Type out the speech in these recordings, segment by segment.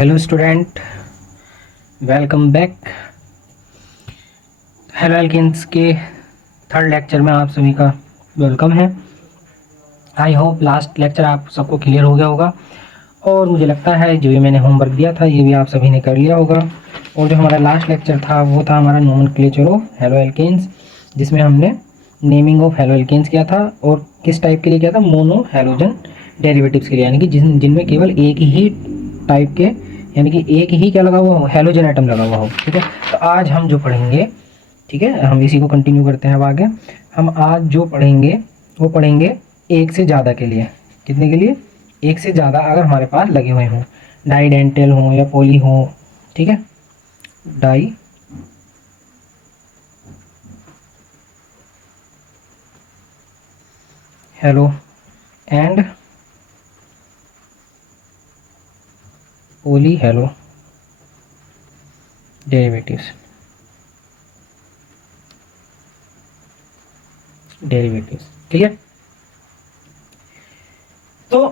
Hello student, welcome back. Hello alkanes के third lecture में आप सभी का वेलकम है। आई होप लास्ट लेक्चर आप सबको क्लियर हो गया होगा और मुझे लगता है जो ये मैंने होमवर्क दिया था ये भी आप सभी ने कर लिया होगा। और जो हमारा लास्ट लेक्चर था वो था हमारा नोमेनक्लेचर ऑफ हेलो एल्केन्स, जिसमें हमने नेमिंग ऑफ हेलो एल्केन्स किया था और किस टाइप के लिए किया था, मोनो हेलोजन डेरिवेटिव्स के लिए, यानी कि जिनमें केवल एक ही टाइप के यानी कि एक ही क्या लगा हुआ हो, हेलोजन एटम लगा हुआ हो। ठीक है, तो आज हम जो पढ़ेंगे, ठीक है, हम इसी को कंटिन्यू करते हैं अब आगे। हम आज जो पढ़ेंगे वो पढ़ेंगे एक से ज़्यादा के लिए। कितने के लिए? एक से ज़्यादा अगर हमारे पास लगे हुए हों, डाइडेंटल हो या पॉली हो। ठीक है, dihalo and poly hello derivatives ठीक है। तो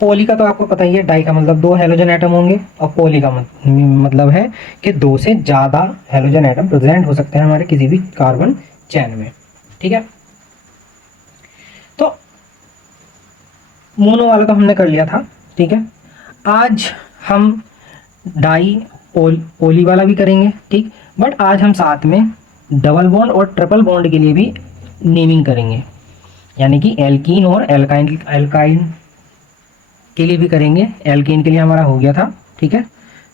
पॉली का तो आपको पता ही है, डाई का मतलब दो हेलोजन एटम होंगे और पॉली का मतलब है कि दो से ज़्यादा हेलोजन एटम प्रेजेंट हो सकते हैं हमारे किसी भी कार्बन चैन में। ठीक है, तो मोनो वाला तो हमने कर लिया था। ठीक है, आज हम डाई पॉली वाला भी करेंगे। ठीक, बट आज हम साथ में डबल बॉन्ड और ट्रिपल बॉन्ड के लिए भी नेमिंग करेंगे, यानी कि एल्कीन और एल्काइन के लिए भी करेंगे। एल्कीन के लिए हमारा हो गया था। ठीक है,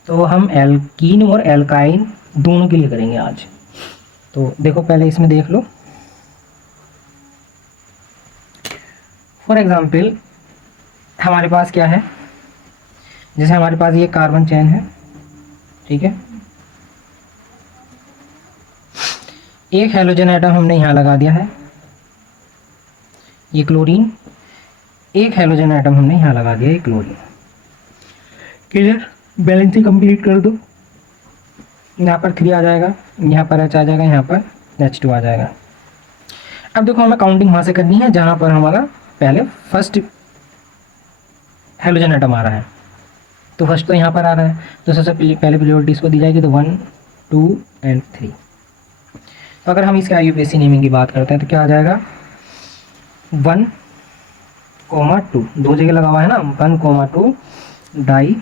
तो हम एल्कीन और एल्काइन दोनों के लिए करेंगे आज। तो देखो, पहले इसमें देख लो। फॉर एग्जांपल हमारे पास क्या है, जैसे हमारे पास ये कार्बन चेन है। ठीक है, एक हेलोजन एटम हमने यहाँ लगा दिया है, ये क्लोरीन। एक हेलोजन एटम हमने यहाँ लगा दिया, ये क्लोरीन। क्लियर? बैलेंसिंग कंप्लीट कर दो। यहाँ पर 3 आ जाएगा, यहाँ पर H आ जाएगा, यहाँ पर H2 आ जाएगा। अब देखो, हमें काउंटिंग वहाँ से करनी है जहाँ पर हमारा पहले फर्स्ट हेलोजन एटम आ रहा है। तो फर्स्ट तो यहाँ पर आ रहा है, तो सबसे पहले प्रायोरिटी इसको दी जाएगी, तो 1 2 एंड 3। तो अगर हम इसके IUPAC नेमिंग की बात करते हैं तो क्या आ जाएगा, 1 2, दो जगह लगा हुआ है ना, 1 2 die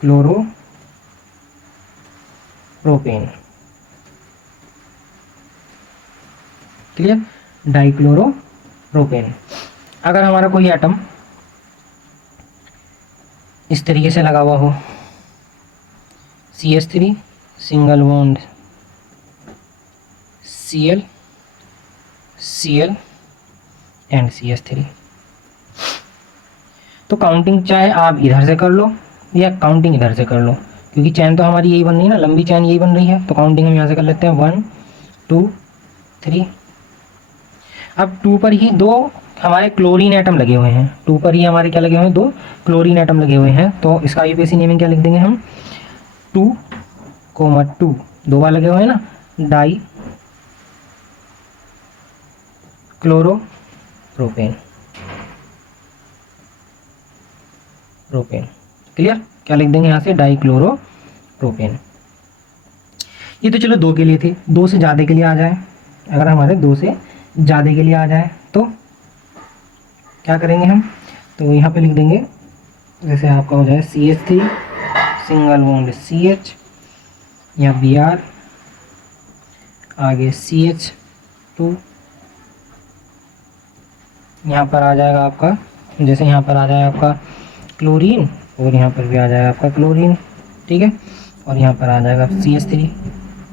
chloro propane. Clear? Dichloro propane. अगर हमारा कोई एटम इस तरीके से लगा हुआ हो, CH3 single bond Cl Cl and CH3, तो काउंटिंग चाहे आप इधर से कर लो या काउंटिंग इधर से कर लो, क्योंकि चैन तो हमारी यही बन रही है ना, लंबी चैन यही बन रही है। तो काउंटिंग हम यहाँ से कर लेते हैं, 1 2 3। अब 2 पर ही दो हमारे क्लोरीन एटम लगे हुए हैं, 2 पर ही हमारे क्या लगे हुए हैं, दो क्लोरीन एटम लगे हुए हैं। तो इसका IUPAC नेमिंग क्या लिख देंगे हम, 2 2, दो बार लगे हुए हैं ना, डाई क्लोरो प्रोपेन। क्लियर? क्या लिख देंगे यहाँ से, डाई क्लोरो प्रोपेन। ये तो चलो 2 के लिए थी। 2 से ज़्यादा के लिए आ जाए, अगर हमारे 2 से ज़्यादा के लिए आ जाए तो क्या करेंगे हम, तो यहाँ पे लिख देंगे, जैसे आपका हो जाए CH3 सिंगल बॉन्ड CH या Br, आगे CH2, यहाँ पर आ जाएगा आपका, जैसे यहाँ पर आ जाए आपका क्लोरीन और यहाँ पर भी आ जाएगा आपका क्लोरीन। ठीक है, और यहाँ पर आ जाएगा CH3।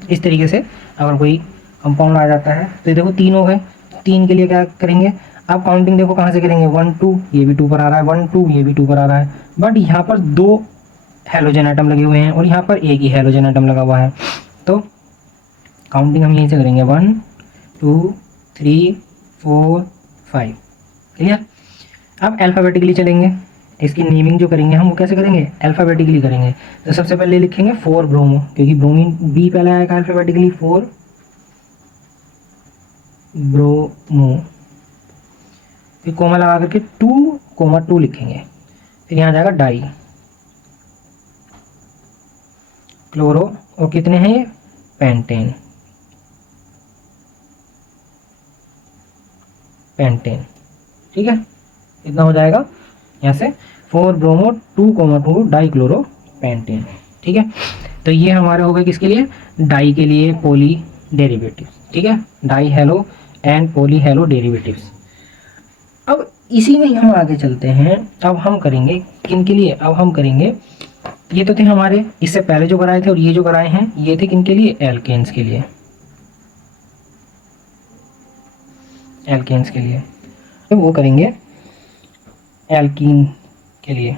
इस तरीके से अगर कोई कंपाउंड आ जाता है तो ये देखो 3 हो गए। 3 के लिए क्या करेंगे, आप काउंटिंग देखो कहाँ से करेंगे, 1 2, ये भी 2 पर आ रहा है, 1 2, ये भी 2 पर आ रहा है। बट यहाँ पर 2 हेलोजन एटम लगे हुए हैं और यहाँ पर एक ही हेलोजन एटम लगा हुआ है, तो काउंटिंग हम यहीं से करेंगे, 1 2 3 4 5। क्लियर? अब अल्फ़ाबेटिकली चलेंगे, इसकी नेमिंग जो करेंगे हम वो कैसे करेंगे, अल्फ़ाबेटिकली करेंगे। तो सबसे पहले लिखेंगे 4 ब्रोमो, क्योंकि ब्रोमीन बी पहले आएगा अल्फ़ाबेटिकली, 4 ब्रोमो। फिर कोमा लगा करके 2 2 लिखेंगे। फिर यहाँ जाएगा डाई क्लोरो, और कितने हैं ये, पेंटेन, पेंटेन, ठीक है। इतना हो जाएगा यहाँ से 4 ब्रोमो 2,2 डाई क्लोरो पेंटेन, ठीक है। तो ये हमारे हो गए किसके लिए, डाई के लिए पोली डेरिवेटिव, ठीक है, dihalo and polyhalo derivatives. अब इसी में ही हम आगे चलते हैं। अब हम करेंगे किन के लिए, अब हम करेंगे, ये तो थे हमारे इससे पहले जो कराए थे, और ये जो कराए हैं ये थे किन के लिए, एल्केन्स के लिए, एल्केन्स के लिए। तो वो करेंगे एल्कीन के लिए,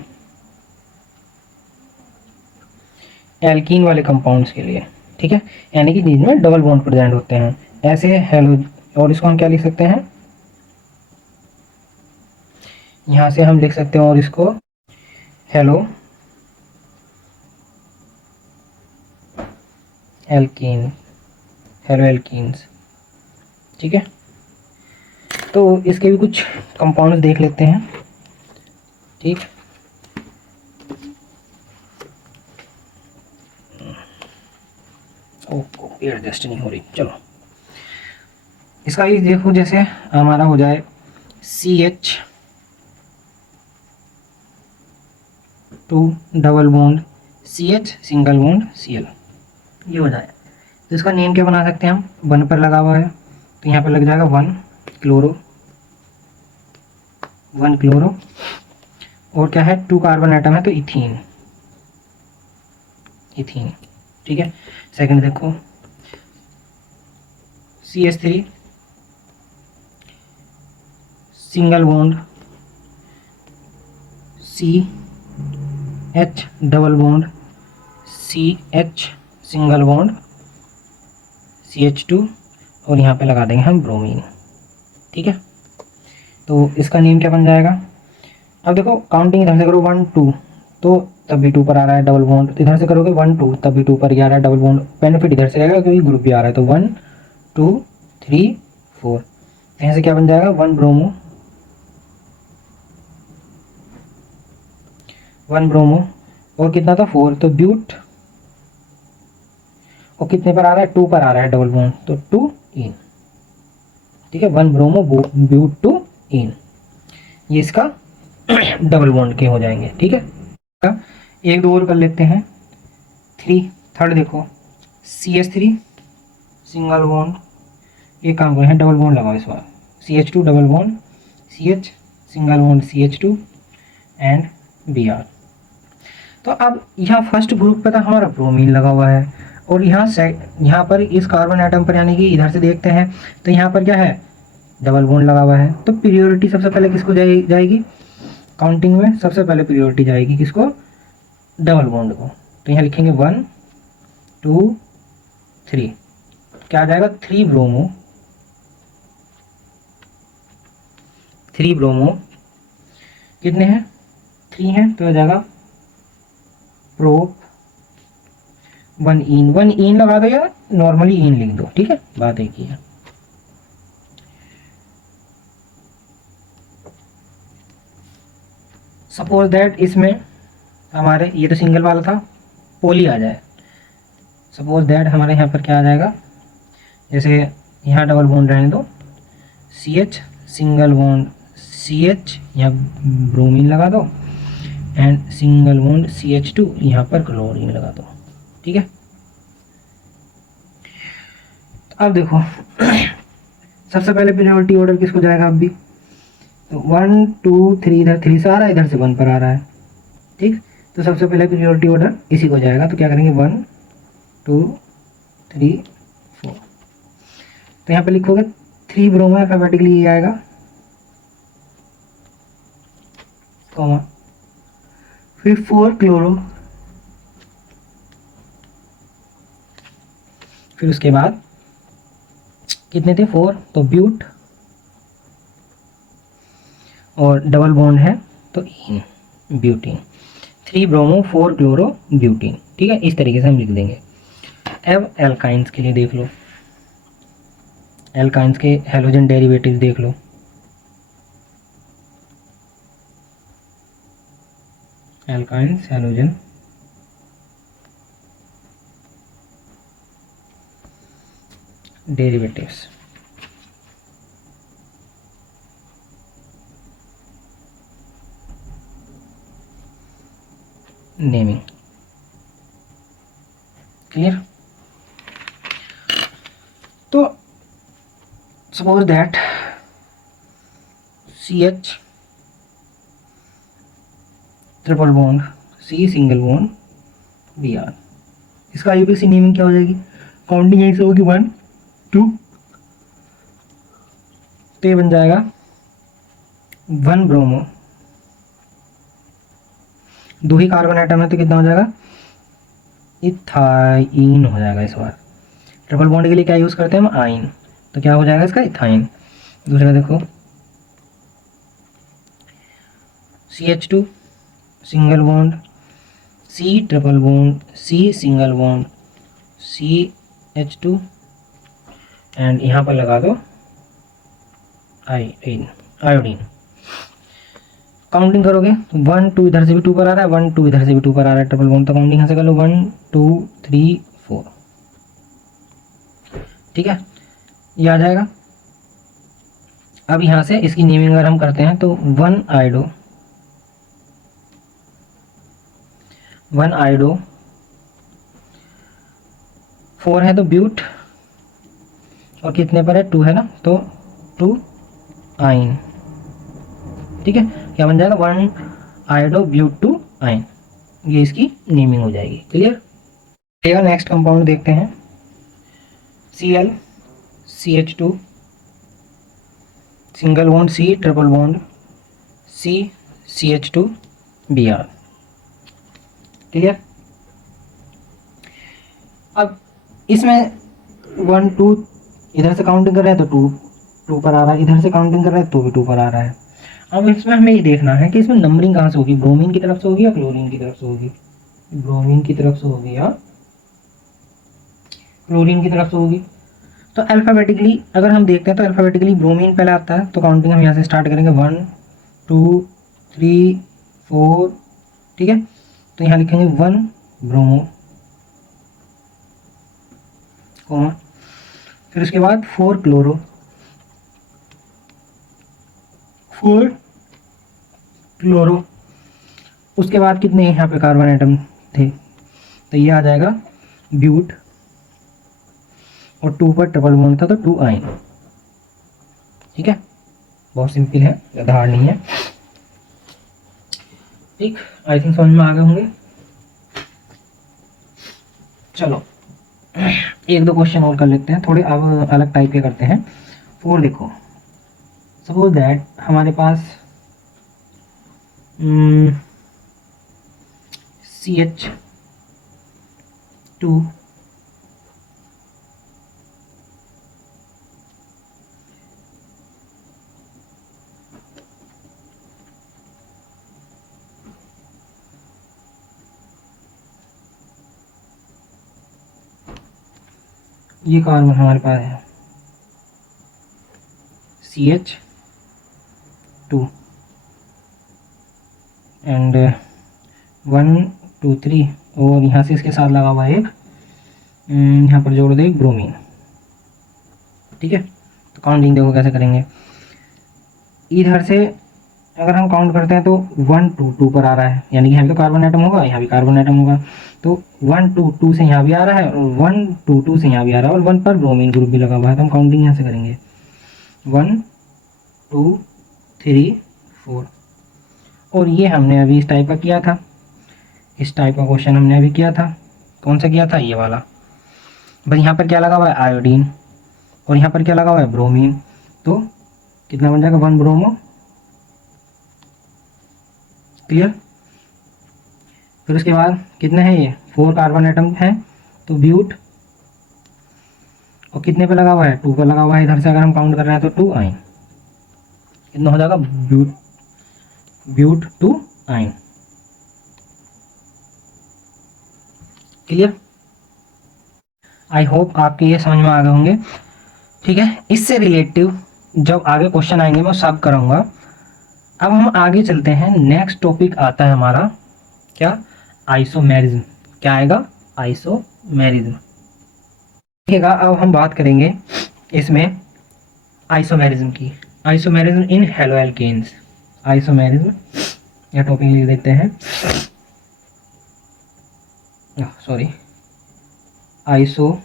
एल्कीन वाले कंपाउंड्स के लिए, ठीक है, यानी कि जिनमें डबल बॉन्ड प्रेजेंट होते हैं ऐसे हेलो। और इसको हम क्या लिख सकते हैं, यहाँ से हम लिख सकते हैं और इसको हेलो एल्कीन, हेलो एल्कीन्स, ठीक है। तो इसके भी कुछ कंपाउंड्स देख लेते हैं, ठीक। ओह एडजस्ट नहीं हो रही, चलो इसका ही देखो, जैसे हमारा हो जाए CH 2 double bond CH single bond Cl, ये हो जाए। तो इसका नेम क्या बना सकते हैं हम, 1 पर लगा हुआ है तो यहाँ पर लग जाएगा 1 क्लोरो, 1 क्लोरो, और क्या है 2 कार्बन एटम है तो इथीन, इथीन, ठीक है। सेकंड देखो CH3 single bond CH double bond CH single bond CH2, और यहाँ पे लगा देंगे हम ब्रोमीन, ठीक है। तो इसका नेम क्या बन जाएगा, अब देखो काउंटिंग इधर से करो 1 2 तो तब भी 2 पर आ रहा है डबल बॉन्ड, तो इधर से करोगे 1 2 तब भी 2 पर ही आ रहा है डबल बॉन्ड, बेनिफिट इधर से आएगा क्योंकि ग्रुप भी आ रहा है, तो 1 2 3 4, यहाँ से क्या बन जाएगा 1 ब्रोमो, 1 ब्रोमो, और कितना था 4, तो ब्यूट, और कितने पर आ रहा है 2 पर आ रहा है डबल बॉन्ड, तो 2 इन, ठीक है, 1 ब्रोमो ब्यूट 2 इन, ये इसका डबल बॉन्ड के हो जाएंगे, ठीक है। एक दो और कर लेते हैं, 3 थर्ड देखो CH3 सिंगल बॉन्ड, ये काम करें डबल बॉन्ड लगाओ इस बार, CH2 double bond CH single bond CH2 and Br। तो अब यहाँ फर्स्ट ग्रुप पे था हमारा ब्रोमीन लगा हुआ है, और यहाँ पर इस कार्बन एटम पर यानी कि इधर से देखते हैं तो यहाँ पर क्या है, डबल बॉन्ड लगा हुआ है, तो प्रियोरिटी सबसे पहले किसको जाएगी, काउंटिंग में सबसे पहले प्रियोरिटी जाएगी किसको, डबल बॉन्ड को। तो यहाँ लिखेंगे 1 2 3, क्या आ जाएगा 3 ब्रोमो, 3 ब्रोमो, कितने हैं 3 हैं तो आ जाएगा प्रोप 1 इन, 1 इन लगा दो या नॉर्मली इन लिख दो, ठीक है, बात एक ही है। सपोज दैट इसमें हमारे ये तो सिंगल वाला था, पोली आ जाए, सपोज दैट हमारे यहाँ पर क्या आ जाएगा, जैसे यहाँ डबल बॉन्ड रहने दो CH सिंगल बॉन्ड CH, यहाँ ब्रोमीन लगा दो, एंड सिंगल बॉन्ड CH2 यहाँ पर क्लोरीन लगा दो, ठीक है। अब देखो सबसे पहले प्रायोरिटी ऑर्डर किसको जाएगा, अब भी तो 1 2 3, इधर 3 से आ रहा है, इधर से 1 पर आ रहा है, ठीक। तो सबसे पहले प्रायोरिटी ऑर्डर इसी को जाएगा, तो क्या करेंगे 1 2 3 4, तो यहाँ पे लिखोगे 3 ब्रोमो अल्फाबेटिकली ये आएगा, कॉमा, फिर 4 क्लोरो, फिर उसके बाद कितने थे 4, तो ब्यूट, और डबल बॉन्ड है तो इन, ब्यूटीन, 3 ब्रोमो 4 क्लोरो ब्यूटीन, ठीक है, इस तरीके से हम लिख देंगे। अब एल्काइंस के लिए देख लो, एल्काइंस के हेलोजन डेरिवेटिव देख लो, alkynes, halogen, derivatives. Naming clear. तो suppose that CH triple bond C single bond Br, इसका IUPAC नेमिंग क्या हो जाएगी? काउंटिंग यहीं से होगी 1 2, तो ये बन जाएगा 1 ब्रोमो, 2 ही कार्बन आइटम है तो कितना हो जाएगा? इथाइन हो जाएगा। इस बार ट्रिपल बॉन्ड के लिए क्या यूज़ करते हैं हम? आइन, तो क्या हो जाएगा इसका? इथाइन। दूसरा देखो CH2 single bond C triple bond C single bond CH2 and यहाँ पर लगा दो आयोडीन। काउंटिंग करोगे 1 2 इधर से भी 2 पर आ रहा है, 1 2 इधर से भी 2 पर आ रहा है ट्रिपल बॉन्ड, तो काउंटिंग यहाँ से कर लो 1 2 3 4, ठीक है, ये आ जाएगा। अब यहाँ से इसकी नेमिंग अगर हम करते हैं तो 1 आयोडो 4 है तो ब्यूट, और कितने पर है? 2 है ना, तो 2 आइन, ठीक है। क्या बन जाएगा? 1 आयोडो ब्यूट 2 आइन, ये इसकी नेमिंग हो जाएगी। क्लियर। नेक्स्ट कंपाउंड देखते हैं Cl CH2 single bond C triple bond C CH2 Br, clear. अब इसमें 1 2 इधर से काउंटिंग कर रहे हैं तो 2 पर आ रहा है, इधर से काउंटिंग कर रहे हैं तो भी 2 पर आ रहा है। अब इसमें हमें ये देखना है कि इसमें नंबरिंग कहाँ से होगी, ब्रोमीन की तरफ से होगी या क्लोरीन की तरफ से होगी? ब्रोमीन की तरफ से होगी या क्लोरीन की तरफ से होगी? तो अल्फ़ाबेटिकली अगर हम देखते हैं तो अल्फ़ाबेटिकली ब्रोमीन पहले आता है, तो काउंटिंग हम यहाँ से स्टार्ट करेंगे 1 2 3 4, ठीक है। तो यहाँ लिखेंगे 1 ब्रोमो, कॉमा, फिर उसके बाद 4 क्लोरो, 4 क्लोरो, उसके बाद कितने यहाँ पे कार्बन आइटम थे, तो ये आ जाएगा ब्यूट, और 2 पर ट्रिपल बॉन्ड था तो 2 आइन, ठीक है। बहुत सिंपल है, ज़्यादा हार्ड नहीं है, ठीक। आई थिंक समझ में आ गए होंगे। चलो एक दो क्वेश्चन और कर लेते हैं, थोड़े अब अलग टाइप के करते हैं। 4 देखो, सपोज दैट हमारे पास CH2 ये कार्बन हमारे पास है CH2 एंड 1 2 3, और यहाँ से इसके साथ लगा हुआ एक यहाँ पर जोड़ दो एक ब्रोमीन, ठीक है। तो काउंटिंग देखो कैसे करेंगे। इधर से अगर हम काउंट करते हैं तो 1 2 2 पर आ रहा है, यानी कि यहाँ भी तो कार्बन आइटम होगा, यहाँ भी कार्बन आइटम होगा, तो 1 2 2 से यहाँ भी आ रहा है, और 1 2 2 से यहाँ भी आ रहा है, और 1 पर ब्रोमीन ग्रुप भी लगा हुआ है, तो हम काउंटिंग यहाँ से करेंगे 1 2 3 4। और ये हमने अभी इस टाइप का किया था, इस टाइप का क्वेश्चन हमने अभी किया था। कौन सा किया था? ये वाला। बस यहाँ पर क्या लगा हुआ है? आयोडीन, और यहाँ पर क्या लगा हुआ है? ब्रोमीन, तो कितना बन जाएगा? 1 ब्रोमो, क्लियर। फिर उसके बाद कितने हैं ये? 4 कार्बन आइटम हैं, तो ब्यूट, और कितने पे लगा हुआ है? 2 पे लगा हुआ है, इधर से अगर हम काउंट कर रहे हैं तो 2 आइन, कितना हो जाएगा? ब्यूट 2 आइन, क्लियर। आई होप आपके ये समझ में आ गए होंगे, ठीक है। इससे रिलेटिव जब आगे क्वेश्चन आएंगे मैं सब कराऊंगा। अब हम आगे चलते हैं, नेक्स्ट टॉपिक आता है हमारा क्या, आइसोमेरिज्म। क्या आएगा, आइसोमेरिज्म। देखिएगा अब हम बात करेंगे इसमें आइसोमेरिज्म की। Isomerism in haloalkanes. आइसोमेरिज्म या टॉपिक लिख देते हैं, sorry, isomerism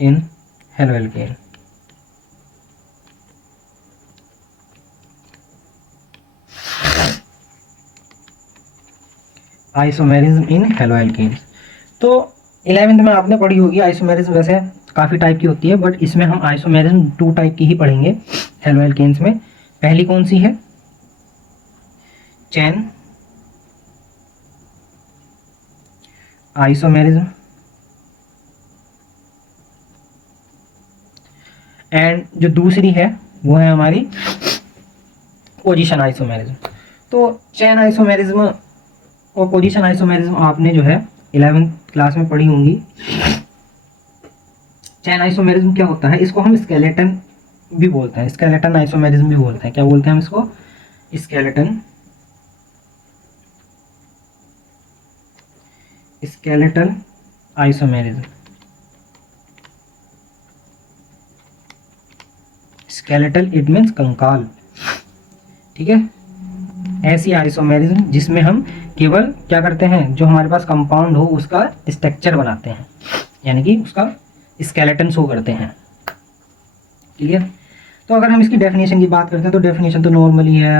in haloalkane. Isomerism in haloalkanes. तो 11th में आपने पढ़ी होगी आइसोमेरिज्म, वैसे काफ़ी टाइप की होती है बट इसमें हम आइसोमेरिज्म 2 टाइप की ही पढ़ेंगे हैलोएल्केन्स में। पहली कौन सी है, चैन आइसोमेरिज्म, एंड जो दूसरी है वो है हमारी पोजीशन आइसोमेरिज्म। तो चैन आइसोमेरिज्म और पोजीशन आइसोमेरिज्म आपने जो है 11th क्लास में पढ़ी होंगी। चैन आइसोमेरिज्म क्या होता है, इसको हम स्केलेटन भी बोलते हैं, स्केलेटन आइसोमेरिज्म भी बोलते हैं। क्या बोलते हैं हम इसको, skeleton, skeletal isomerism. Skeletal it means कंकाल, ठीक है। ऐसी आइसोमेरिज्म जिसमें हम केवल क्या करते हैं, जो हमारे पास कंपाउंड हो उसका स्ट्रक्चर बनाते हैं, यानी कि उसका स्केलेटन शो करते हैं, क्लियर। तो अगर हम इसकी डेफिनेशन की बात करते हैं तो डेफिनेशन तो नॉर्मली है,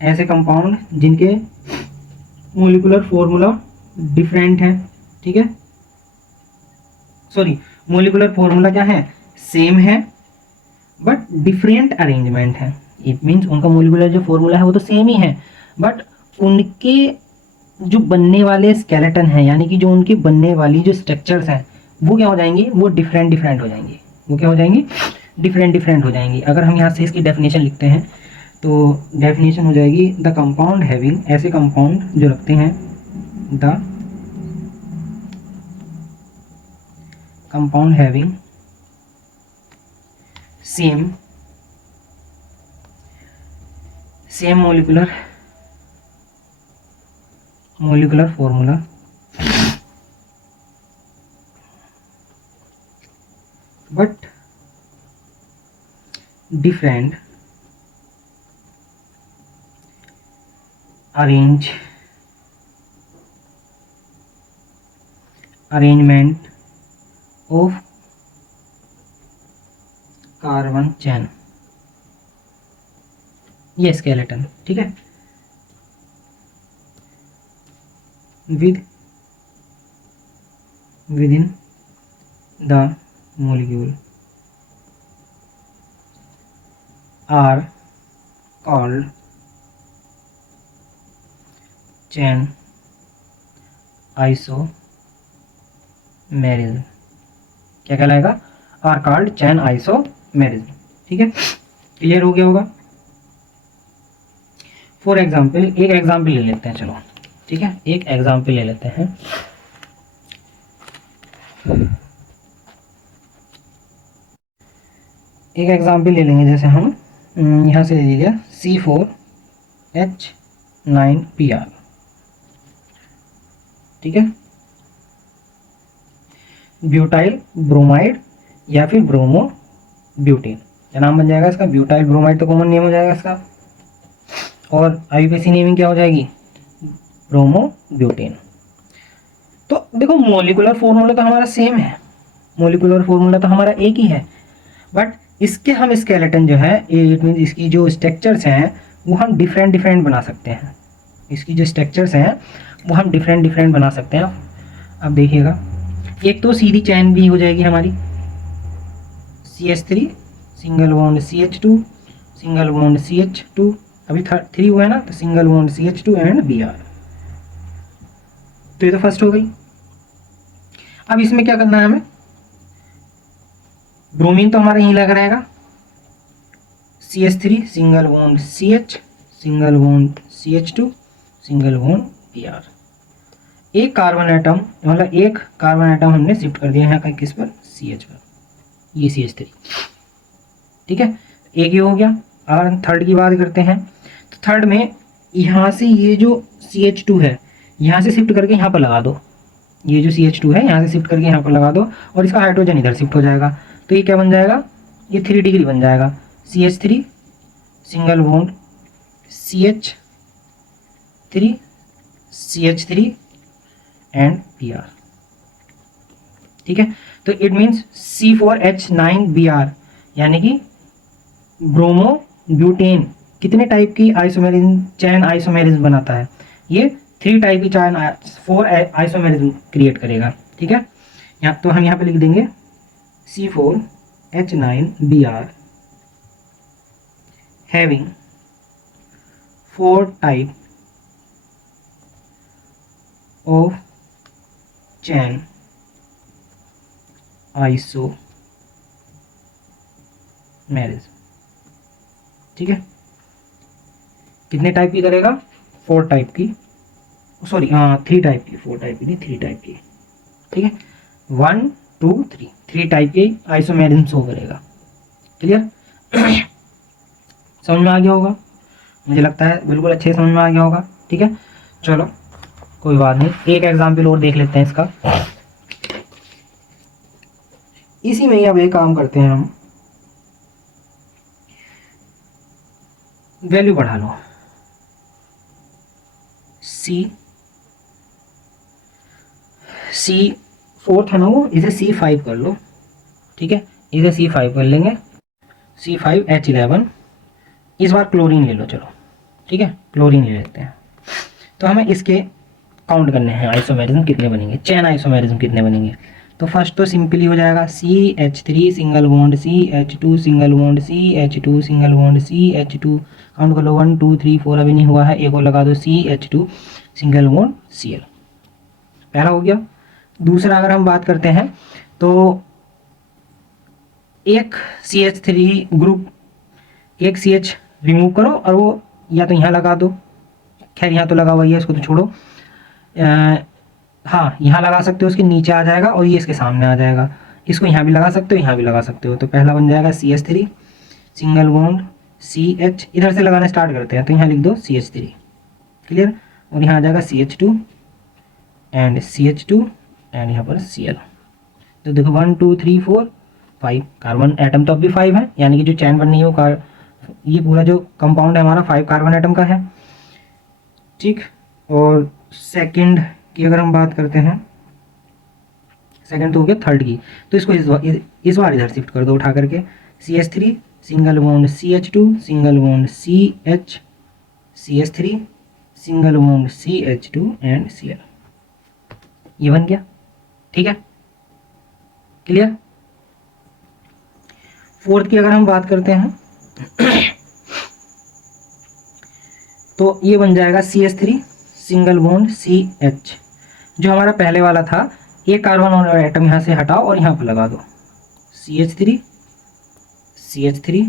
ऐसे कंपाउंड जिनके मोलिकुलर फॉर्मूला डिफरेंट है, ठीक है, सॉरी, मोलिकुलर फॉर्मूला क्या है, सेम है बट डिफरेंट अरेंजमेंट है। इट मीन्स उनका मोलिकुलर जो फॉर्मूला है वो तो सेम ही है बट उनके जो बनने वाले स्केलेटन हैं, यानी कि जो उनकी बनने वाली जो स्ट्रक्चर्स हैं वो क्या हो जाएंगी, वो डिफरेंट डिफरेंट हो जाएंगी। वो क्या हो जाएंगी, डिफरेंट डिफरेंट हो जाएंगी। अगर हम यहाँ से इसकी डेफिनेशन लिखते हैं तो डेफिनेशन हो जाएगी, द कंपाउंड हैविंग, ऐसे कंपाउंड जो रखते हैं, the compound having same molecular formula but different arrangement of carbon चैन, ये स्केलेटन, ठीक है, within the molecule are called chain isomerism। क्या कहलाएगा, आर कॉल्ड चैन आइसोमेरिज्म, ठीक है, क्लियर हो गया होगा। फॉर एग्जाम्पल, एक एग्जाम्पल ले लेते हैं, चलो ठीक है, एक एग्जाम्पल ले लेते हैं। एक एग्जाम्पल ले लेंगे, जैसे हम यहाँ से ले लीजिए C4H9Pr, ठीक है, ब्यूटाइल ब्रोमाइड या फिर ब्रोमो ब्यूटेन, क्या नाम बन जाएगा इसका, ब्यूटाइल ब्रोमाइड तो कॉमन नेम हो जाएगा इसका, और आईयूपीएसी नेमिंग क्या हो जाएगी, ब्रोमो ब्यूटेन। तो देखो मोलिकुलर फॉर्मूला तो हमारा सेम है, मोलिकुलर फॉर्मूला तो हमारा एक ही है बट इसके हम स्केलेटन जो है, इट मीन इसकी जो स्ट्रक्चर्स हैं वो हम डिफरेंट डिफरेंट बना सकते हैं। इसकी जो स्ट्रक्चर्स हैं वो हम डिफरेंट डिफरेंट बना सकते हैं। अब देखिएगा, एक तो सीधी चैन भी हो जाएगी हमारी, CH3 single bond CH2 single bond CH2, अभी 3 हुआ है ना, तो single bond CH2 and Br, तो ये तो फर्स्ट हो गई। अब इसमें क्या करना है हमें, ब्रोमीन तो हमारा यहीं लगा रहेगा, CH3 single bond CH single bond CH2 single bond Br, एक कार्बन एटम, मतलब एक कार्बन एटम हमने शिफ्ट कर दिया है किस पर, CH पर, ये CH3, ठीक है, एक ही हो गया। अगर थर्ड की बात करते हैं तो थर्ड में यहाँ से ये जो CH2 है यहाँ से शिफ्ट करके यहाँ पर लगा दो, ये जो CH2 है यहाँ से शिफ्ट करके यहाँ पर लगा दो और इसका हाइड्रोजन इधर शिफ्ट हो जाएगा। तो ये क्या बन जाएगा, ये 3 डिग्री बन जाएगा। CH3 single bond CH3 CH3 and Br। ठीक है, तो इट मीन्स C4H9Br यानी कि ब्रोमो ब्यूटेन कितने टाइप की आइसोमेरिज्म, चैन आइसोमेरिज्म बनाता है, ये 3 टाइप की चैन 4 आइसोमेरिज्म क्रिएट करेगा। ठीक है, यहाँ तो हम यहाँ पे लिख देंगे C4H9Br having 4 type of chain isomerism. ठीक है, कितने टाइप की करेगा, 4 टाइप की, सॉरी 3 टाइप की, 4 टाइप की नहीं, 3 टाइप की। ठीक है, 1 2 3 3 टाइप के आइसोमेरिज्म शो करेगा। क्लियर समझ में आ गया होगा, मुझे लगता है बिल्कुल अच्छे से समझ में आ गया होगा। ठीक है, चलो कोई बात नहीं, एक एग्जाम्पल और देख लेते हैं इसका। इसी में ही अब एक काम करते हैं, हम वैल्यू बढ़ा लो, C4 था ना वो, इसे C5 कर लो। ठीक है, इसे C5 कर लेंगे, C5H11। इस बार क्लोरीन ले लो, चलो ठीक है, क्लोरीन ले लेते हैं। तो हमें इसके काउंट करने हैं आइसोमेरिज्म कितने बनेंगे, चैन आइसोमेरिज्म कितने बनेंगे। तो फर्स्ट तो सिंपली हो जाएगा CH3 single bond CH2 single bond CH2 single bond CH2, count कर लो 1 2 3 4, अभी नहीं हुआ है, एक और लगा दो CH2 सिंगल बॉन्ड Cl, पहला हो गया। दूसरा अगर हम बात करते हैं तो एक CH3 ग्रुप, एक CH रिमूव करो और वो या तो यहाँ लगा दो, खैर यहाँ तो लगा हुआ है इसको तो छोड़ो, हाँ यहाँ लगा सकते हो, उसके नीचे आ जाएगा और ये इसके सामने आ जाएगा। इसको यहाँ भी लगा सकते हो, यहाँ भी लगा सकते हो। तो पहला बन जाएगा CH3 सिंगल बॉन्ड CH, इधर से लगाना स्टार्ट करते हैं, तो यहाँ लिख दो CH3। क्लियर, और यहाँ आ जाएगा CH2 एंड CH2 एंड यहाँ पर Cl। तो देखो 1 2 3 4 5, कार्बन एटम तो अब भी 5 है, यानी कि जो चैन बननी है वो ये पूरा जो कंपाउंड है हमारा 5 कार्बन एटम का है। ठीक, और सेकंड की अगर हम बात करते हैं, सेकंड तो हो गया, थर्ड की तो इसको इस बार इधर शिफ्ट कर दो उठा करके, CH3 single bond CH2 single bond CH CH3 single bond CH2 and Cl, ये बन गया। ठीक है, क्लियर। फोर्थ की अगर हम बात करते हैं तो ये बन जाएगा CH3 सिंगल बॉन्ड CH, जो हमारा पहले वाला था, एक कार्बन और एटम यहाँ से हटाओ और यहाँ पर लगा दो CH3 CH3,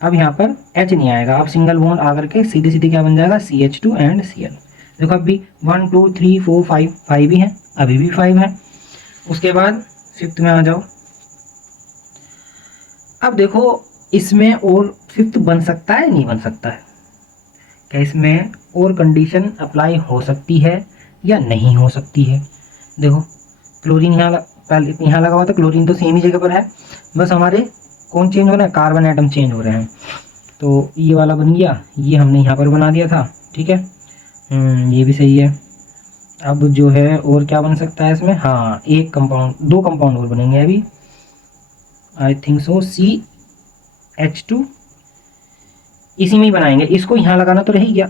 अब यहाँ पर H नहीं आएगा, अब सिंगल बॉन्ड आकर के सीधे सीधे क्या बन जाएगा CH2 एंड Cl। देखो अब भी 1 2 3 4 5 5 ही है, अभी भी 5 है। उसके बाद फिफ्थ में आ जाओ, अब देखो इसमें और फिफ्थ बन सकता है नहीं बन सकता है, क्या इसमें और कंडीशन अप्लाई हो सकती है या नहीं हो सकती है। देखो क्लोरीन यहाँ पहले यहाँ लगा हुआ था, क्लोरीन तो सेम ही जगह पर है, बस हमारे कौन चेंज हो रहा है, कार्बन एटम चेंज हो रहे हैं। तो ये वाला बन गया, ये हमने यहाँ पर बना दिया था। ठीक है, ये भी सही है। अब जो है और क्या बन सकता है इसमें, हाँ एक कंपाउंड, 2 कंपाउंड और बनेंगे अभी, आई थिंक सो CH2, इसी में ही बनाएंगे, इसको यहाँ लगाना तो रह ही गया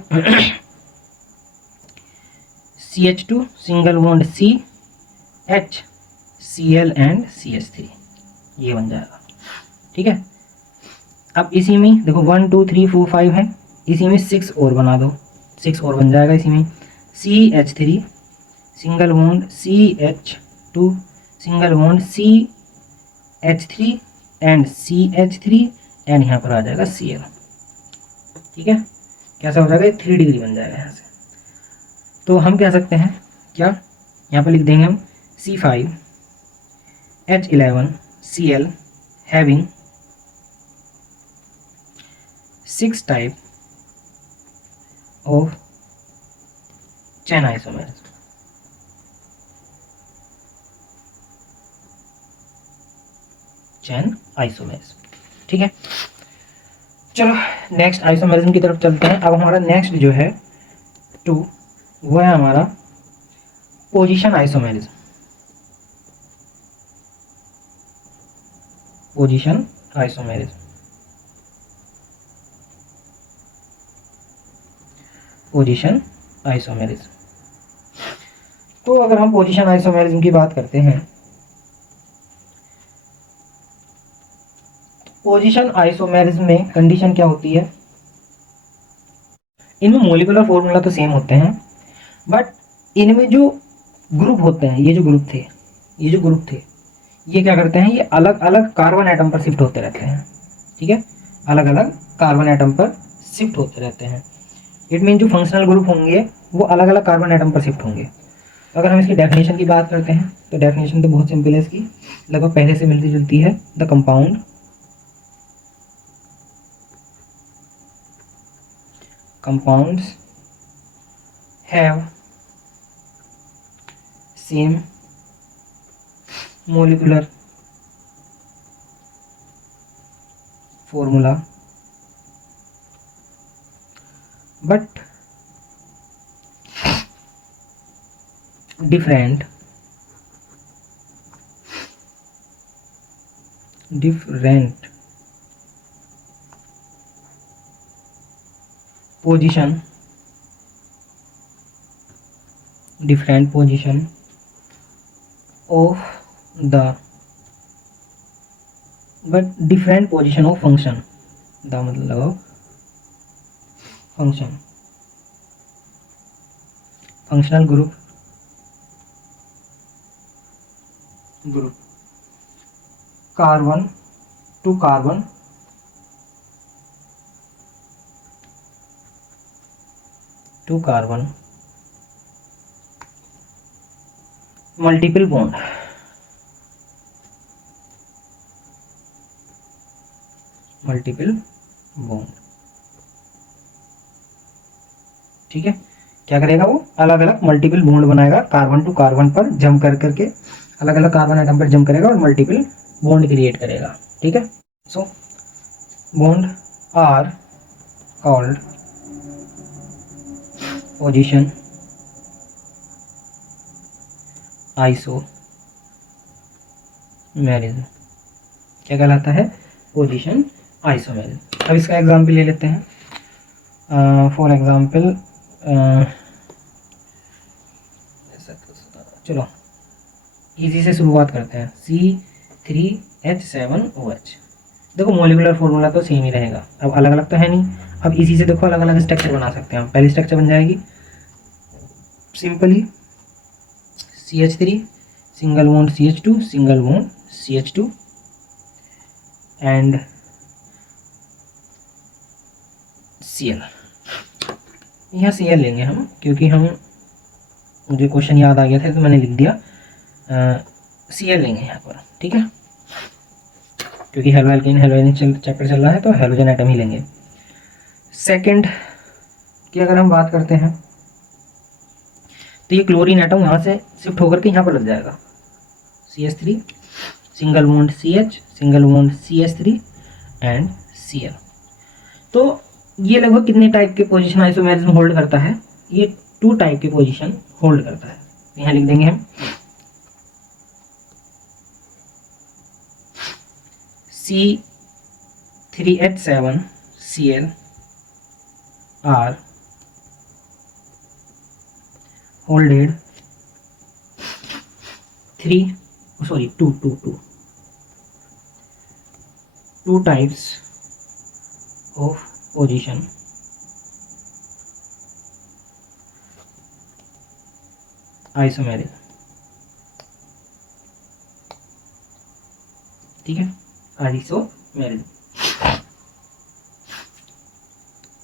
CH2 single bond CH Cl and CH3, ये बन जाएगा। ठीक है, अब इसी में देखो 1 2 3 4 5 है, इसी में 6 और बना दो, 6 और बन जाएगा इसी में, CH3 single bond CH2 single bond CH3 and CH3 and यहाँ पर आ जाएगा Cl। ठीक है, कैसा हो जाएगा, 3 डिग्री बन जाएगा यहाँ से। तो हम कह सकते हैं क्या, यहाँ पर लिख देंगे हम C5H11 Cl having 6 type of chain isomerism. Chain isomerism, ठीक है। चलो नेक्स्ट आइसोमेरिज्म की तरफ चलते हैं। अब हमारा नेक्स्ट जो है 2 वो है हमारा position isomerism. Position isomerism, position isomerism. तो अगर हम पोजीशन आइसोमेरिज्म की बात करते हैं, पोजीशन आइसोमेरिज्म में कंडीशन क्या होती है, इनमें मोलिकुलर फॉर्मूला तो सेम होते हैं, बट इनमें जो ग्रुप होते हैं, ये जो ग्रुप थे, ये क्या करते हैं, ये अलग अलग कार्बन एटम पर शिफ्ट होते रहते हैं, ठीक है। अलग अलग कार्बन एटम पर शिफ्ट होते रहते हैं। इट मीन जो फंक्शनल ग्रुप होंगे वो अलग अलग कार्बन एटम पर शिफ्ट होंगे। अगर हम इसकी डेफिनेशन की बात करते हैं तो डेफिनेशन तो बहुत सिंपल है इसकी, लगभग पहले से मिलती जुलती है। The compound compounds have same molecular formula but different position of the but different position of function, the मतलब function, functional group carbon to carbon multiple bond, ठीक है। क्या करेगा वो, अलग अलग मल्टीपल बॉन्ड बनाएगा, कार्बन टू कार्बन पर जम कर करके अलग अलग कार्बन एटम पर जम करेगा और मल्टीपल बॉन्ड क्रिएट करेगा, ठीक है। So bond are called position isomerism. क्या कहलाता है, पोजीशन आइसोमेरिज्म। अब इसका एग्जाम्पल ले लेते हैं। फॉर एग्जाम्पल चलो इजी से शुरुआत करते हैं। C3H7OH। देखो मोलिकुलर फॉर्मूला तो सेम ही रहेगा, अब अलग अलग तो है नहीं। अब इसी से देखो अलग अलग स्ट्रक्चर बना सकते हैं। पहली स्ट्रक्चर बन जाएगी simply CH3 single bond CH2 single bond CH2 and Cl। यहाँ Cl लेंगे हम, क्योंकि हम मुझे क्वेश्चन याद आ गया था तो मैंने लिख दिया। Cl लेंगे यहाँ पर, ठीक है, क्योंकि हेलोजन चैप्टर चल रहा है तो हेलोजन एटम ही लेंगे। सेकंड की अगर हम बात करते हैं तो ये क्लोरीन एटम यहाँ से शिफ्ट होकर के यहाँ पर लग जाएगा। CH3 single bond CH single bond CH3 and Cl। तो ये लगभग कितने टाइप के पोजीशन आइसोमेरिज्म होल्ड करता है, ये 2 टाइप के पोजीशन होल्ड करता है। यहाँ लिख देंगे हम C3H7Cl are holded 2 types of position isomerism, ठीक है, आइसोमेरिज्म।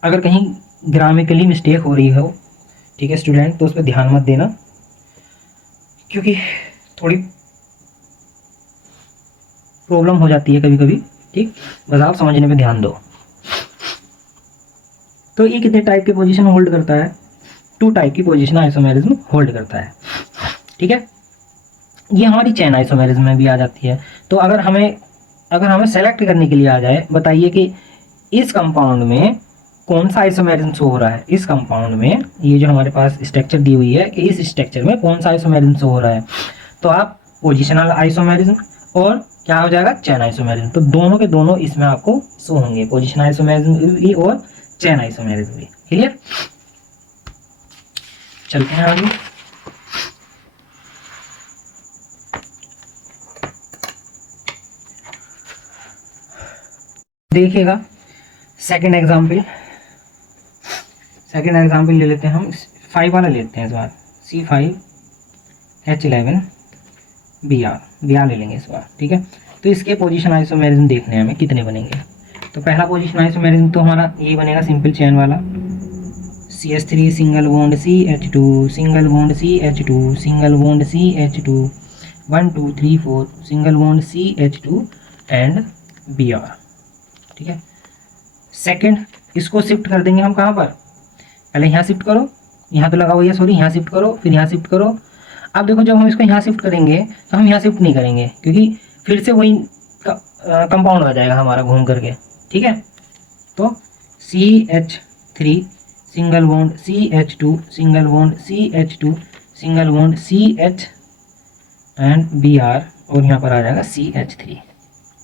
अगर कहीं ग्रामेटिकली मिस्टेक हो रही हो, ठीक है स्टूडेंट, तो उस पर ध्यान मत देना, क्योंकि थोड़ी प्रॉब्लम हो जाती है कभी कभी, ठीक, बस आप समझने पे ध्यान दो। तो ये कितने टाइप की पोजीशन होल्ड करता है? 2 टाइप की पोजीशन आइसोमेरिज्म होल्ड करता है, ठीक है। ये हमारी चेन आइसोमेरिज्म में भी आ जाती है। तो अगर हमें सेलेक्ट करने के लिए आ जाए, बताइए कि इस कंपाउंड में कौन सा आइसोमेरिज्म शो हो रहा है। इस कंपाउंड में ये जो हमारे पास स्ट्रक्चर दी हुई है कि इस स्ट्रक्चर में कौन सा आइसोमेरिज्म शो हो रहा है, तो आप पोजिशनल आइसोमेरिज्म और क्या हो जाएगा, चेन आइसोमेरिज्म, तो दोनों के दोनों इसमें आपको शो होंगे, पोजिशनल आइसोमेरिज्म भी और चेन आइसोमेरिज्म भी। क्लियर, चलते हैं आगे। देखिएगा सेकंड एग्जाम्पल ले लेते हैं हम, 5 वाला लेते हैं इस बार, C5H11Br ले लेंगे इस बार, ठीक है। तो इसके पोजीशन आइसोमेरिज्म देखने हैं हमें कितने बनेंगे। तो पहला पोजीशन आइसोमेरिज्म तो हमारा ये बनेगा सिंपल चेन वाला, CH3 single bond CH2 single bond CH2 single bond CH2 1 2 3 4 single bond CH2 and Br, ठीक है। सेकंड, इसको शिफ्ट कर देंगे हम कहाँ पर, पहले यहाँ शिफ्ट करो, यहाँ तो लगा हुआ है सॉरी, यहाँ शिफ्ट करो, फिर यहाँ शिफ्ट करो। अब देखो जब हम इसको यहाँ शिफ्ट करेंगे तो हम यहाँ शिफ्ट नहीं करेंगे, क्योंकि फिर से वही कंपाउंड आ जाएगा हमारा घूम करके, ठीक है। तो CH3 single bond CH2 single bond CH2 single bond CH and Br, और यहाँ पर आ जाएगा CH3।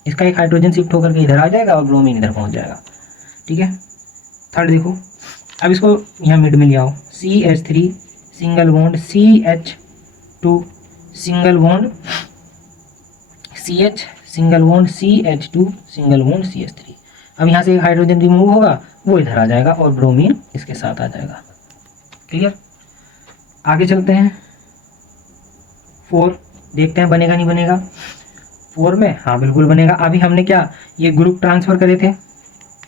इसका एक हाइड्रोजन शिफ्ट होकर के इधर आ जाएगा और ब्रोमीन इधर पहुँच जाएगा, ठीक है। थर्ड देखो, अब इसको यहाँ मिड में ले आओ, CH3 single bond CH2 single bond CH single bond CH2 single bond CH3। अब यहाँ से एक हाइड्रोजन रिमूव होगा, वो इधर आ जाएगा और ब्रोमीन इसके साथ आ जाएगा। क्लियर, आगे चलते हैं। 4 देखते हैं बनेगा नहीं बनेगा। 4 में हाँ बिल्कुल बनेगा। अभी हमने क्या ये ग्रुप ट्रांसफ़र करे थे,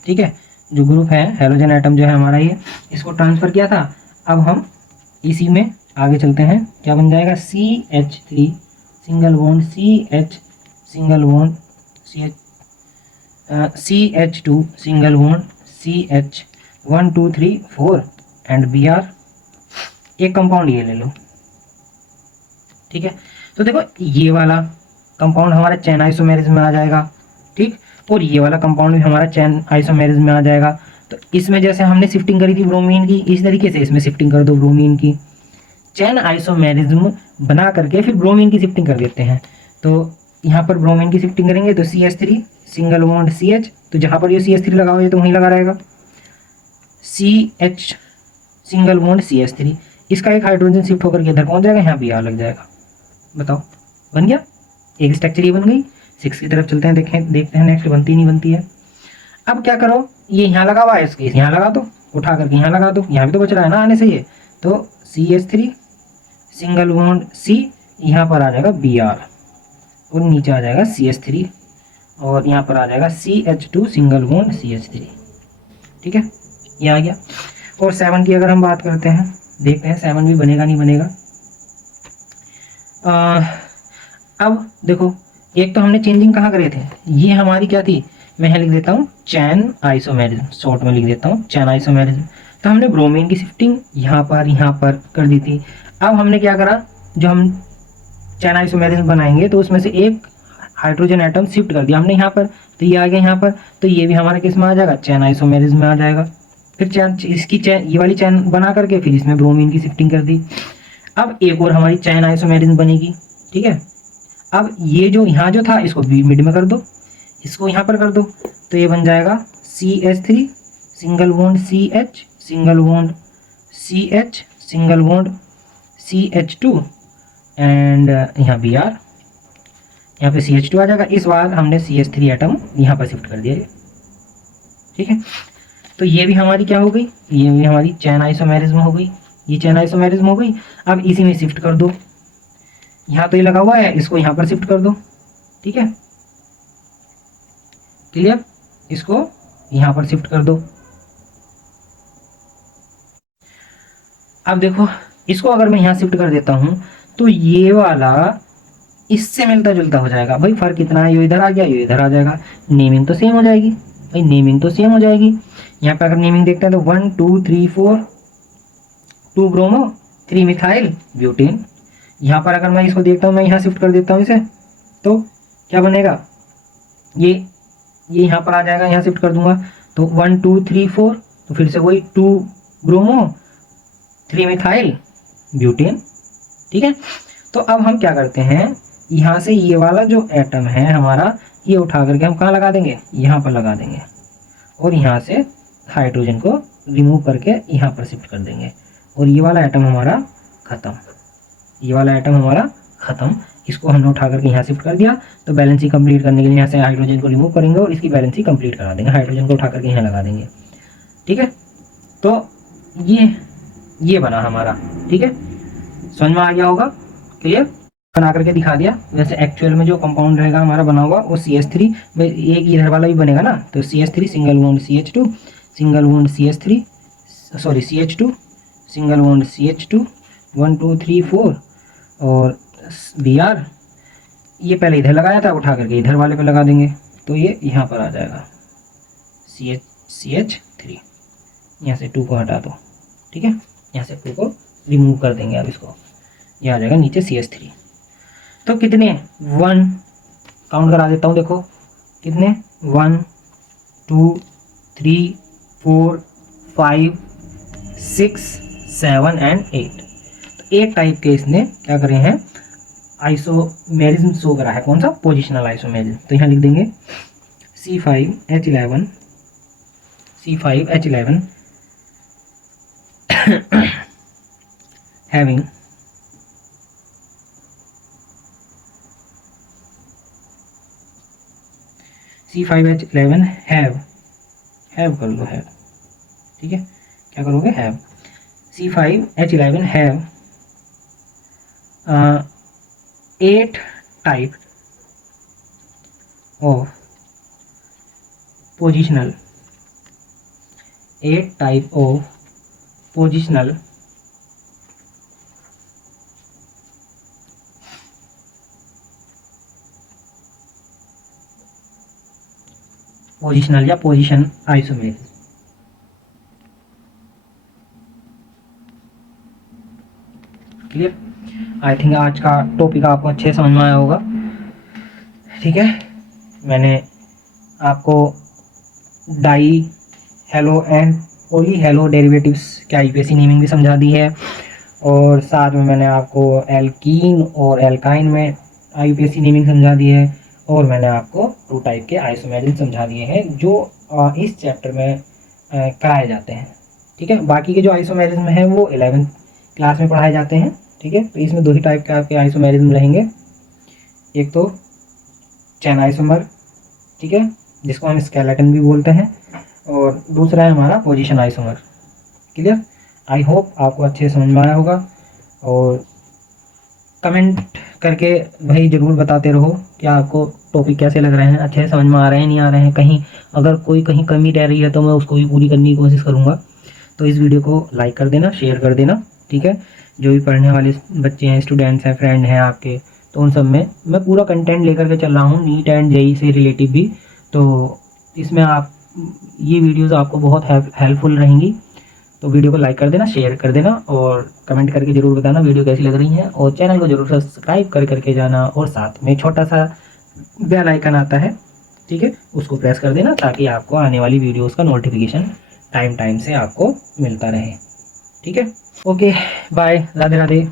ठीक है, जो ग्रुप है हेलोजन एटम जो है हमारा ये, इसको ट्रांसफ़र किया था। अब हम इसी में आगे चलते हैं, क्या बन जाएगा, CH3 single bond CH single bond CH2 single bond CH 1 2 3 4 and Br। एक कंपाउंड ये ले लो, ठीक है। तो देखो ये वाला कंपाउंड हमारा चेन आइसोमेरिज्म में आ जाएगा, ठीक, और ये वाला कंपाउंड भी हमारा चेन आइसोमेरिज्म में आ जाएगा। तो इसमें जैसे हमने शिफ्टिंग करी थी ब्रोमीन की, इस तरीके से इसमें शिफ्टिंग कर दो ब्रोमीन की, चेन आइसोमेरिज्म बना करके फिर ब्रोमीन की शिफ्टिंग कर देते हैं। तो यहाँ पर ब्रोमीन की शिफ्टिंग करेंगे तो CH3 सिंगल बॉन्ड CH, तो जहाँ पर ये CH3 लगा हुआ है तो वहीं लगा रहेगा, CH सिंगल बॉन्ड CH3, इसका एक हाइड्रोजन शिफ्ट होकर के इधर पहुँच जाएगा, यहाँ Br लग जाएगा। बताओ बन गया, एक स्ट्रक्चर ये बन गई। 6 की तरफ चलते हैं, देखते हैं नेक्स्ट बनती नहीं बनती है। अब क्या करो, ये यहाँ लगा हुआ है, इसके यहाँ लगा दो, उठा करके यहाँ लगा दो, यहाँ भी तो बच रहा है ना आने से ये, तो CH3 सिंगल बॉन्ड C, यहाँ पर आ जाएगा Br और नीचे आ जाएगा CH3 और यहाँ पर आ जाएगा CH2 सिंगल बॉन्ड CH3, ठीक है, ये आ गया। और 7 की अगर हम बात करते हैं, देखते हैं 7 भी बनेगा नहीं बनेगा। अब देखो एक तो हमने चेंजिंग कहाँ करे थे, ये हमारी क्या थी, मैं यहाँ लिख देता हूँ चैन आइसोमेरिज्म, शॉर्ट में लिख देता हूँ चैन आइसोमेरिज्म। तो हमने ब्रोमीन की शिफ्टिंग यहाँ पर कर दी थी। अब हमने क्या करा, जो हम चैन आइसोमेरिज्म बनाएंगे तो उसमें से एक हाइड्रोजन एटम शिफ्ट कर दिया हमने यहाँ पर, तो ये आ गया यहाँ पर, तो ये भी हमारा किस में आ जाएगा, चैन आइसोमेरिज्म में आ जाएगा। फिर चैन इसकी चैन ये वाली चैन बना करके फिर इसमें ब्रोमीन की शिफ्टिंग कर दी। अब एक और हमारी चैन आइसोमेरिज्म बनेगी, ठीक है। अब ये जो यहाँ जो था इसको बी मिड में कर दो, इसको यहाँ पर कर दो, तो ये बन जाएगा CH3 single bond CH single bond CH single bond CH2 and यहाँ Br, यहाँ पे CH2 आ जाएगा। इस बार हमने CH3 एटम यहाँ पर शिफ्ट कर दिया, ठीक है। तो ये भी हमारी क्या हो गई, ये भी हमारी चैन आइसोमेरिज्म हो गई, ये चैन आइसोमेरिज्म हो गई। अब इसी में शिफ्ट कर दो, यहाँ तो ये लगा हुआ है, इसको यहाँ पर शिफ्ट कर दो, ठीक है, क्लियर, इसको यहाँ पर शिफ्ट कर दो। अब देखो इसको अगर मैं यहाँ शिफ्ट कर देता हूँ तो ये वाला इससे मिलता जुलता हो जाएगा। भाई फर्क कितना है, ये इधर आ गया, ये इधर आ जाएगा, नेमिंग तो सेम हो जाएगी, भाई नेमिंग तो सेम हो जाएगी। यहाँ पे अगर नेमिंग देखते हैं तो 1 2 3 4 2 ब्रोमो 3 मिथाइल ब्यूटेन। यहाँ पर अगर मैं इसको देखता हूँ, मैं यहाँ शिफ्ट कर देता हूँ इसे, तो क्या बनेगा, ये यहाँ पर आ जाएगा, यहाँ शिफ्ट कर दूंगा तो 1 2 3 4, तो फिर से वही 2 ब्रोमो 3 मिथाइल ब्यूटेन। ठीक है, तो अब हम क्या करते हैं, यहाँ से ये वाला जो एटम है हमारा, ये उठा करके हम कहाँ लगा देंगे, यहाँ पर लगा देंगे, और यहाँ से हाइड्रोजन को रिमूव करके यहाँ पर शिफ्ट कर देंगे, और ये वाला एटम हमारा ख़त्म, ये वाला एटम हमारा ख़त्म। इसको हमने उठा करके यहाँ शिफ्ट कर दिया, तो बैलेंसी कंप्लीट करने के लिए यहाँ से हाइड्रोजन को रिमूव करेंगे और इसकी बैलेंसी कंप्लीट करा देंगे, हाइड्रोजन को उठा करके यहाँ लगा देंगे। ठीक है, तो ये बना हमारा। ठीक है, समझ में आ गया होगा, क्लियर, बना करके दिखा दिया। वैसे एक्चुअल में जो कंपाउंड रहेगा हमारा बना हुआ वो CH3, एक इधर वाला भी बनेगा ना, तो CH3 single bond CH2 single bond CH3 sorry CH2 single bond CH2 1 2 3 4 और Br, ये पहले इधर लगाया था, उठा करके इधर वाले पे लगा देंगे, तो ये यहाँ पर आ जाएगा CH3। यहाँ से 2 को हटा दो, ठीक है, यहाँ से 2 को रिमूव कर देंगे। अब इसको ये आ जाएगा नीचे CH3। तो कितने 1 काउंट करा देता हूँ, देखो कितने 1 2 3 4 5 6 7 एंड 8। तो 8 टाइप के इसने क्या करे हैं, आइसोमेरिज्म शो करा है। कौन सा, पोजिशनल आइसोमेरिज्म। तो यहाँ लिख देंगे C5H11 having C5H11 have कर लो, have, ठीक है, क्या करोगे, have C5H11 have 8 type of positional 8 type of positional या position isomerism. Clear, I think आज का टॉपिक आपको अच्छे समझ में आया होगा। ठीक है, मैंने आपको die hello and poly hello derivatives की IUPAC नेमिंग भी समझा दी है, और साथ में मैंने आपको एल्कीन और एल्काइन में IUPAC नेमिंग समझा दी है, और मैंने आपको 2 टाइप के आइसोमेरिज्म समझा दिए हैं जो इस चैप्टर में कराए जाते हैं। ठीक है, बाकी के जो आइसोमेरिज्म हैं वो 11th क्लास में पढ़ाए जाते हैं। ठीक है, तो इसमें 2 ही टाइप के आपके आइसोमेरिज्म रहेंगे, एक तो चैन आइसोमर, ठीक है, जिसको हम स्केलेटन भी बोलते हैं, और दूसरा है हमारा position isomer. Clear, I hope आपको अच्छे समझ में आया होगा, और कमेंट करके भाई ज़रूर बताते रहो कि आपको टॉपिक कैसे लग रहे हैं, अच्छे समझ में आ रहे हैं, नहीं आ रहे हैं, कहीं अगर कोई कहीं कमी रह रही है तो मैं उसको भी पूरी करने की कोशिश करूँगा। तो इस वीडियो को लाइक कर देना, शेयर कर देना। ठीक है, जो भी पढ़ने वाले बच्चे हैं, स्टूडेंट्स हैं, फ्रेंड हैं आपके, तो उन सब में मैं पूरा कंटेंट लेकर के चल रहा हूँ, नीट एंड JEE से रिलेटिव भी। तो इसमें आप ये वीडियोज़ आपको बहुत हेल्पफुल रहेंगी। तो वीडियो को लाइक कर देना, शेयर कर देना, और कमेंट करके ज़रूर बताना वीडियो कैसी लग रही है, और चैनल को ज़रूर सब्सक्राइब करके जाना, और साथ में छोटा सा बेल आइकन आता है, ठीक है, उसको प्रेस कर देना, ताकि आपको आने वाली वीडियोस का नोटिफिकेशन टाइम से आपको मिलता रहे। ठीक है, ओके, बाय, राधे राधे।